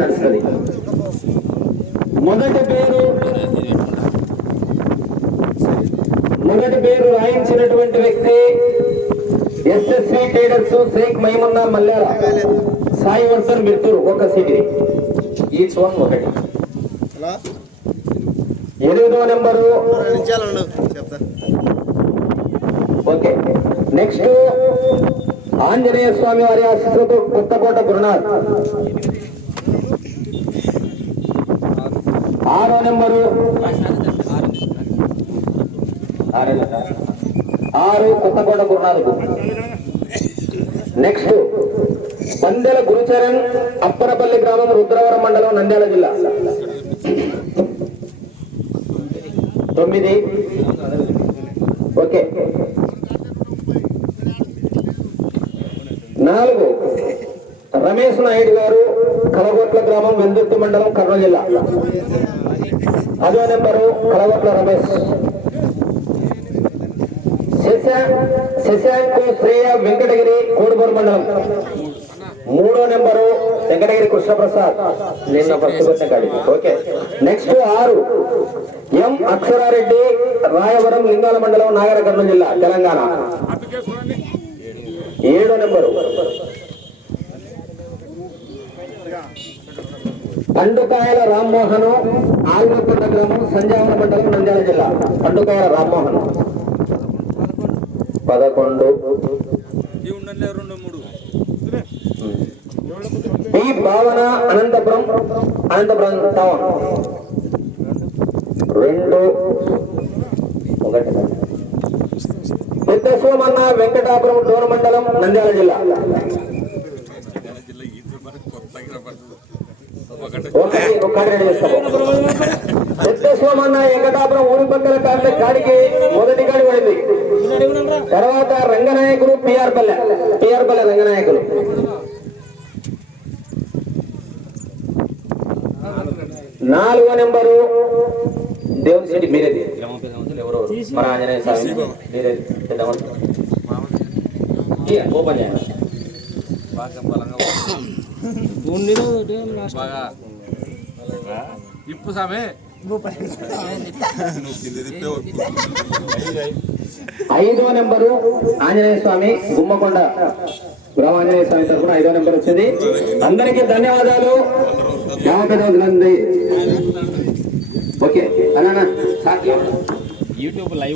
నడుస్తుంది. మొదటి పేరు రాయించినటువంటి వ్యక్తి ఎస్ఎస్వి ట్రేడర్స్ షేక్ మైమున్నా మల్యాల సాయి వర్ధన్ మిత్తూరు. ఒక సిటీ ఈచ్ వన్ ఒకటి. 8వ నెంబరు ఓకే. నెక్స్ట్ ఆంజనేయ స్వామి వారి ఆశీస్సులతో కొత్తకోట గురునాథ్. 6వ నెంబరు 6 కొత్తకోట గురునాథ్. నెక్స్ట్ పందెల గురుచరణ్ అప్పనపల్లి గ్రామం రుద్రవరం మండలం నంద్యాల జిల్లా. 9 ఓకే. 4 రమేష్ నాయుడు గారు కలగొట్ల గ్రామం వెందుర్తి మండలం కర్నూలు జిల్లా. 10వ నెంబరు కలగొట్ల రమేష్. శశాంకు శ్రేయ వెంకటగిరి కోడుమూరు మండలం. 3వ నెంబరు వెంకటగిరి కృష్ణప్రసాద్ నిన్న ఫస్ట్ కాడి. ఓకే. నెక్స్ట్ 6 ఎం అక్షరారెడ్డి రాయవరం లింగాల మండలం నాగర కర్నూలు జిల్లా తెలంగాణ. 7వ నెంబరు పండుకాయల రామ్మోహన్ ఆల్మకొండ గ్రామం సంజావన మండలం నంద్యాల జిల్లా. పండుకాయల రామ్మోహన్. 11 ఈ భావన అనంతపురం టౌన్. 2 1 పెద్ద సోమన్న వెంకటాపురం డోర్ మండలం నంద్యాల జిల్లా. పెద్ద సోమన్న వెంకటాపురం ఊరి పక్కల కాడికి మొదటి కాడి పడింది. తర్వాత రంగనాయకులు పిఆర్ పల్లె రంగనాయకులు. 4వ నెంబరు దేవుని సిటీ మీరేది ఎవరో మన ఆంజనేయ స్వామి మీరేది ఓపెన్ చేయాలి. ఇప్పు సామే 5వ నెంబరు ఆంజనేయ స్వామి గుమ్మకొండ గ్రామ ఆంజనేయ స్వామి తరఫున 5వ నెంబర్ వచ్చింది. అందరికీ ధన్యవాదాలు. ఓకే అన్న యూట్యూబ్ లైవ్